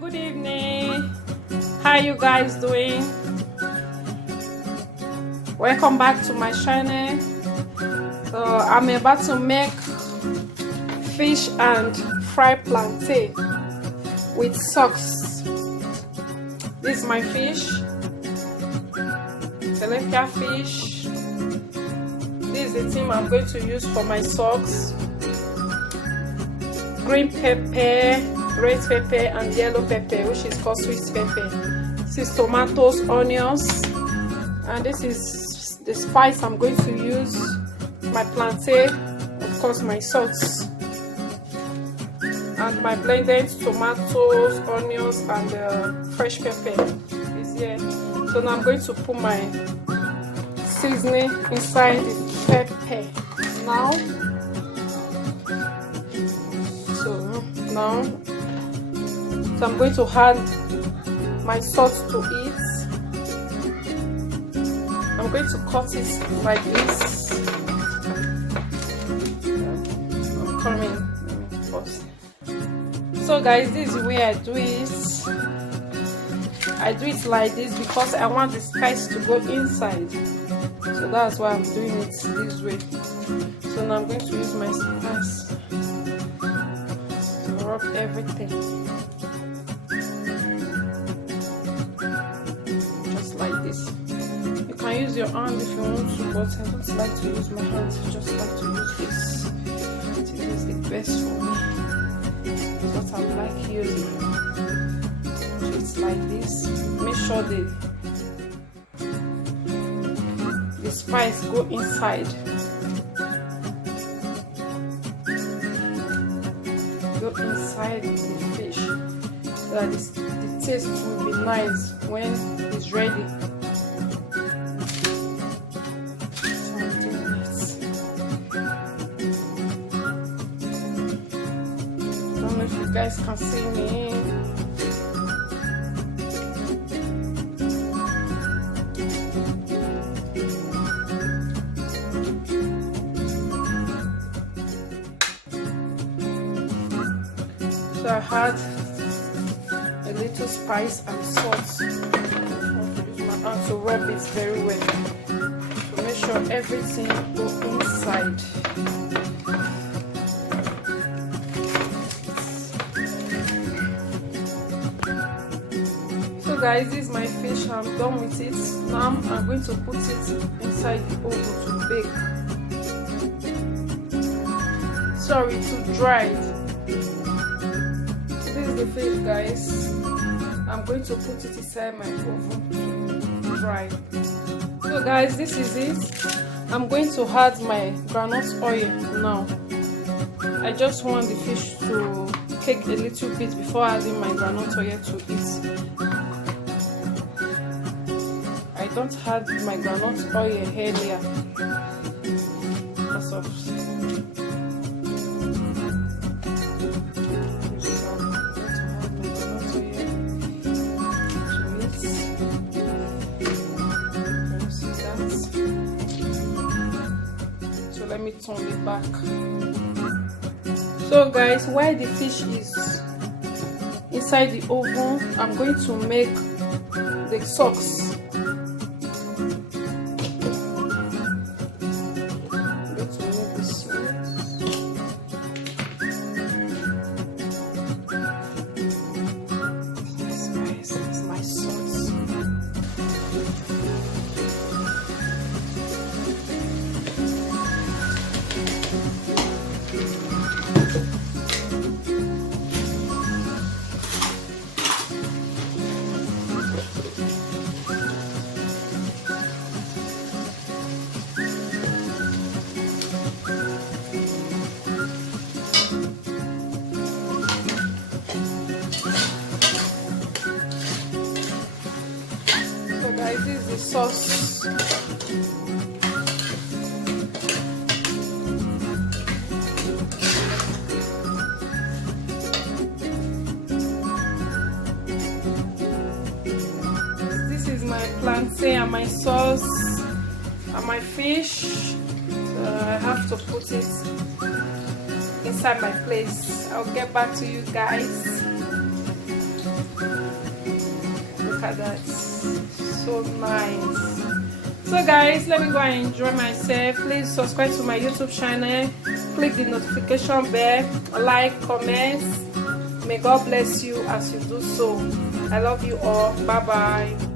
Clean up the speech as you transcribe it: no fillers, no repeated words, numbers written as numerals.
Good evening. How you guys doing? Welcome back to my channel. So I'm about to make fish and fried plantain with socks. This is my fish, tilapia fish. This is the thing I'm going to use for my socks. Green pepper, red pepper and yellow pepper, which is called sweet pepper. This is tomatoes, onions, and this is the spice I'm going to use. My plantain, of course my socks, and my blended tomatoes, onions and fresh pepper is here. So now I'm going to put my seasoning inside the pepper now. So I'm going to add my salt to it. I'm going to cut it like this. I'm coming first. So guys, this is the way I do it. I do it like this because I want the spice to go inside. So that's why I'm doing it this way. So now I'm going to use my spice to rub everything. Just like this. You can use your hand if you want to, but I don't like to use my hands. I just like to use this. It is the best for me. It's what I like using. So it's like this. Make sure the spice go inside. Go inside the fish so that the taste will be nice when it's ready. So I'm doing it. I don't know if you guys can see me. So I had a little spice and salt. I want to use my hand to rub it very well to make sure everything goes inside. So guys, this is my fish. I'm done with it. Now I'm going to put it inside the oven to bake. Sorry, to dry. This is the fish, guys. I'm going to put it inside my oven to dry. So guys, this is it. I'm going to add my groundnut oil now. I just want the fish to cook a little bit before adding my groundnut oil to it. I don't add my groundnut oil earlier because of let me turn it back. So guys, while the fish is inside the oven, I'm going to make the socks. I'm going to make the socks. This is my socks. Guys, this is the sauce. This is my plantain and my sauce and my fish. So I have to put it inside my place. I'll get back to you guys. at that. So nice. So guys, let me go and enjoy myself. Please subscribe to my YouTube channel, click the notification bell, like, comment. May God bless you as you do so. I love you all. Bye bye.